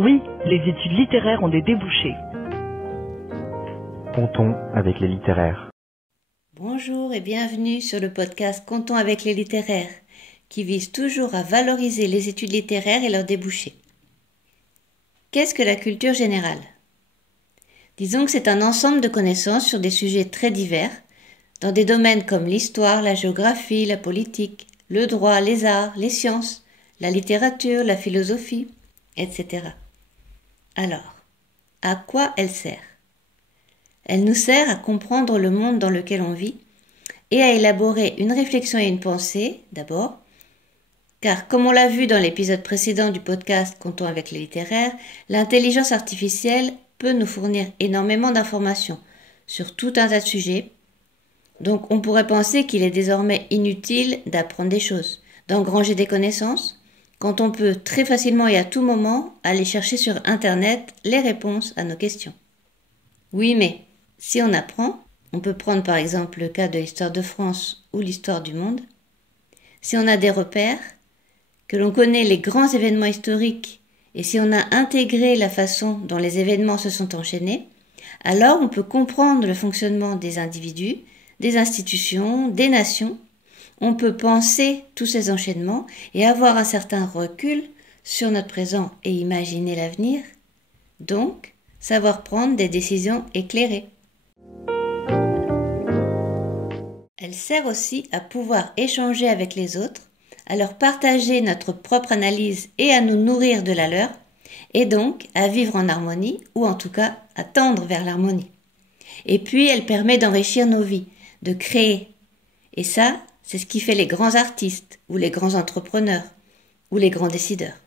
Oui, les études littéraires ont des débouchés. Comptons avec les littéraires. Bonjour et bienvenue sur le podcast Comptons avec les littéraires, qui vise toujours à valoriser les études littéraires et leurs débouchés. Qu'est-ce que la culture générale ? Disons que c'est un ensemble de connaissances sur des sujets très divers, dans des domaines comme l'histoire, la géographie, la politique, le droit, les arts, les sciences, la littérature, la philosophie, etc. Alors, à quoi elle sert ? Elle nous sert à comprendre le monde dans lequel on vit et à élaborer une réflexion et une pensée, d'abord, car comme on l'a vu dans l'épisode précédent du podcast Comptons avec les littéraires, l'intelligence artificielle peut nous fournir énormément d'informations sur tout un tas de sujets, donc on pourrait penser qu'il est désormais inutile d'apprendre des choses, d'engranger des connaissances, quand on peut très facilement et à tout moment aller chercher sur Internet les réponses à nos questions. Oui, mais si on apprend, on peut prendre par exemple le cas de l'histoire de France ou l'histoire du monde, si on a des repères, que l'on connaît les grands événements historiques et si on a intégré la façon dont les événements se sont enchaînés, alors on peut comprendre le fonctionnement des individus, des institutions, des nations. On peut penser tous ces enchaînements et avoir un certain recul sur notre présent et imaginer l'avenir. Donc, savoir prendre des décisions éclairées. Elle sert aussi à pouvoir échanger avec les autres, à leur partager notre propre analyse et à nous nourrir de la leur, et donc à vivre en harmonie, ou en tout cas à tendre vers l'harmonie. Et puis elle permet d'enrichir nos vies, de créer. Et ça, c'est ce qui fait les grands artistes, ou les grands entrepreneurs, ou les grands décideurs.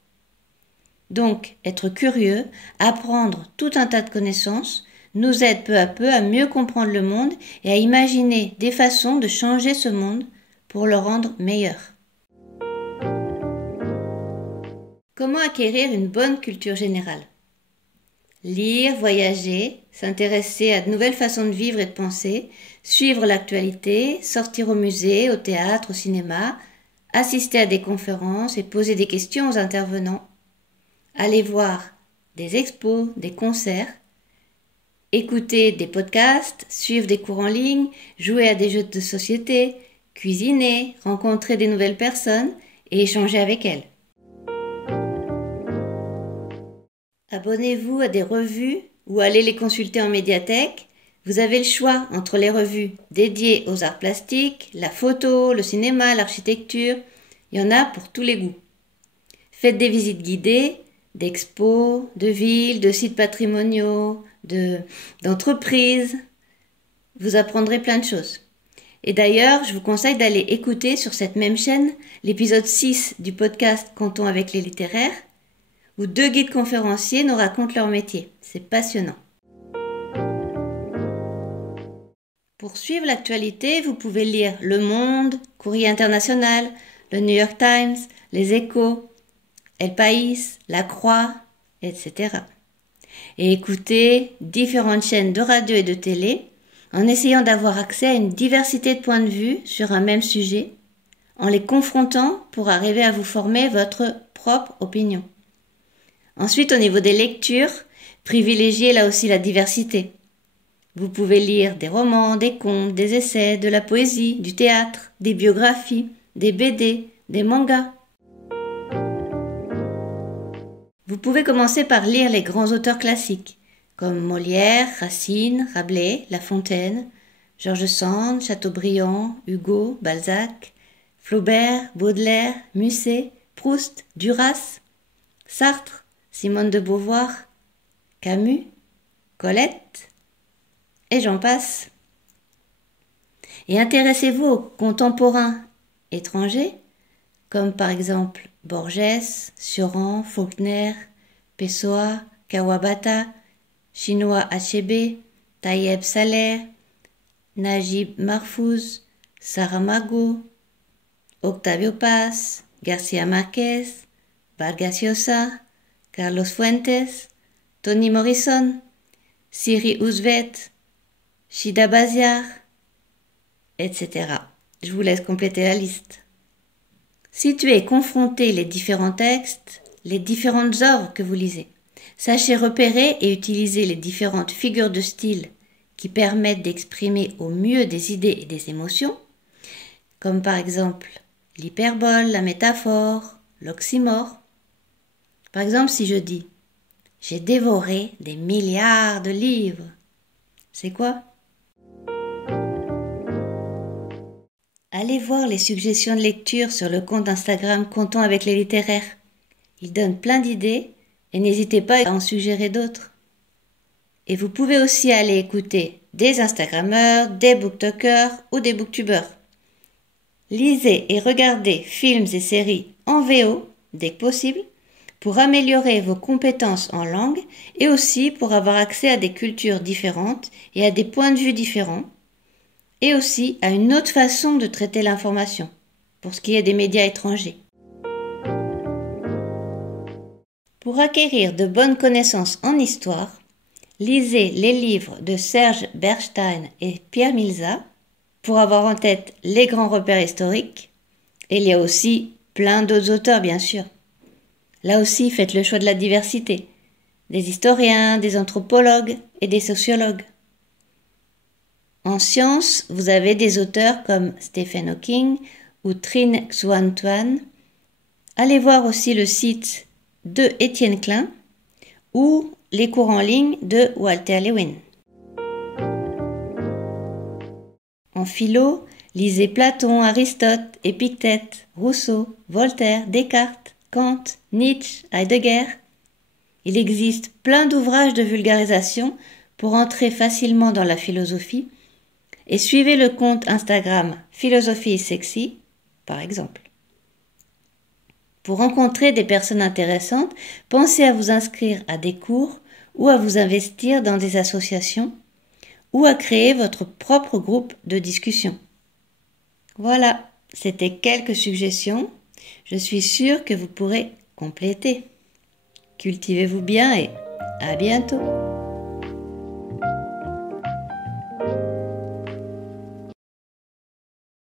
Donc, être curieux, apprendre tout un tas de connaissances, nous aide peu à peu à mieux comprendre le monde et à imaginer des façons de changer ce monde pour le rendre meilleur. Comment acquérir une bonne culture générale ? Lire, voyager, s'intéresser à de nouvelles façons de vivre et de penser, suivre l'actualité, sortir au musée, au théâtre, au cinéma, assister à des conférences et poser des questions aux intervenants, aller voir des expos, des concerts, écouter des podcasts, suivre des cours en ligne, jouer à des jeux de société, cuisiner, rencontrer des nouvelles personnes et échanger avec elles. Abonnez-vous à des revues ou allez les consulter en médiathèque. Vous avez le choix entre les revues dédiées aux arts plastiques, la photo, le cinéma, l'architecture. Il y en a pour tous les goûts. Faites des visites guidées, d'expos, de villes, de sites patrimoniaux, d'entreprises. Vous apprendrez plein de choses. Et d'ailleurs, je vous conseille d'aller écouter sur cette même chaîne l'épisode 6 du podcast Comptons avec les littéraires, où 2 guides conférenciers nous racontent leur métier. C'est passionnant. Pour suivre l'actualité, vous pouvez lire Le Monde, Courrier International, le New York Times, Les Échos, El País, La Croix, etc. Et écouter différentes chaînes de radio et de télé en essayant d'avoir accès à une diversité de points de vue sur un même sujet, en les confrontant pour arriver à vous former votre propre opinion. Ensuite, au niveau des lectures, privilégiez là aussi la diversité. Vous pouvez lire des romans, des contes, des essais, de la poésie, du théâtre, des biographies, des BD, des mangas. Vous pouvez commencer par lire les grands auteurs classiques, comme Molière, Racine, Rabelais, La Fontaine, George Sand, Chateaubriand, Hugo, Balzac, Flaubert, Baudelaire, Musset, Proust, Duras, Sartre, Simone de Beauvoir, Camus, Colette, et j'en passe. Et intéressez-vous aux contemporains étrangers, comme par exemple Borges, Cioran, Faulkner, Pessoa, Kawabata, Chinua Achebe, Tayeb Saleh, Najib Mahfouz, Saramago, Octavio Paz, García Márquez, Vargas Llosa, Carlos Fuentes, Toni Morrison, Siri Ouzvet, Shida Baziar, etc. Je vous laisse compléter la liste. Si tu es confronté les différents textes, les différentes œuvres que vous lisez, Sachez repérer et utiliser les différentes figures de style qui permettent d'exprimer au mieux des idées et des émotions, comme par exemple l'hyperbole, la métaphore, l'oxymore. Par exemple, si je dis « J'ai dévoré des milliards de livres », c'est quoi? Allez voir les suggestions de lecture sur le compte Instagram Comptons avec les littéraires. Il donne plein d'idées et n'hésitez pas à en suggérer d'autres. Et vous pouvez aussi aller écouter des Instagrammeurs, des booktokers ou des booktubeurs. Lisez et regardez films et séries en VO dès que possible pour améliorer vos compétences en langue et aussi pour avoir accès à des cultures différentes et à des points de vue différents et aussi à une autre façon de traiter l'information pour ce qui est des médias étrangers. Pour acquérir de bonnes connaissances en histoire, lisez les livres de Serge Bernstein et Pierre Milza pour avoir en tête les grands repères historiques. Et il y a aussi plein d'autres auteurs, bien sûr. Là aussi, faites le choix de la diversité. Des historiens, des anthropologues et des sociologues. En sciences, vous avez des auteurs comme Stephen Hawking ou Trinh Xuan Tuan. Allez voir aussi le site de Étienne Klein ou les cours en ligne de Walter Lewin. En philo, lisez Platon, Aristote, Épictète, Rousseau, Voltaire, Descartes, Kant, Nietzsche, Heidegger. Il existe plein d'ouvrages de vulgarisation pour entrer facilement dans la philosophie et suivez le compte Instagram Philosophie Sexy, par exemple. Pour rencontrer des personnes intéressantes, pensez à vous inscrire à des cours ou à vous investir dans des associations ou à créer votre propre groupe de discussion. Voilà, c'était quelques suggestions. Je suis sûre que vous pourrez compléter. Cultivez-vous bien et à bientôt.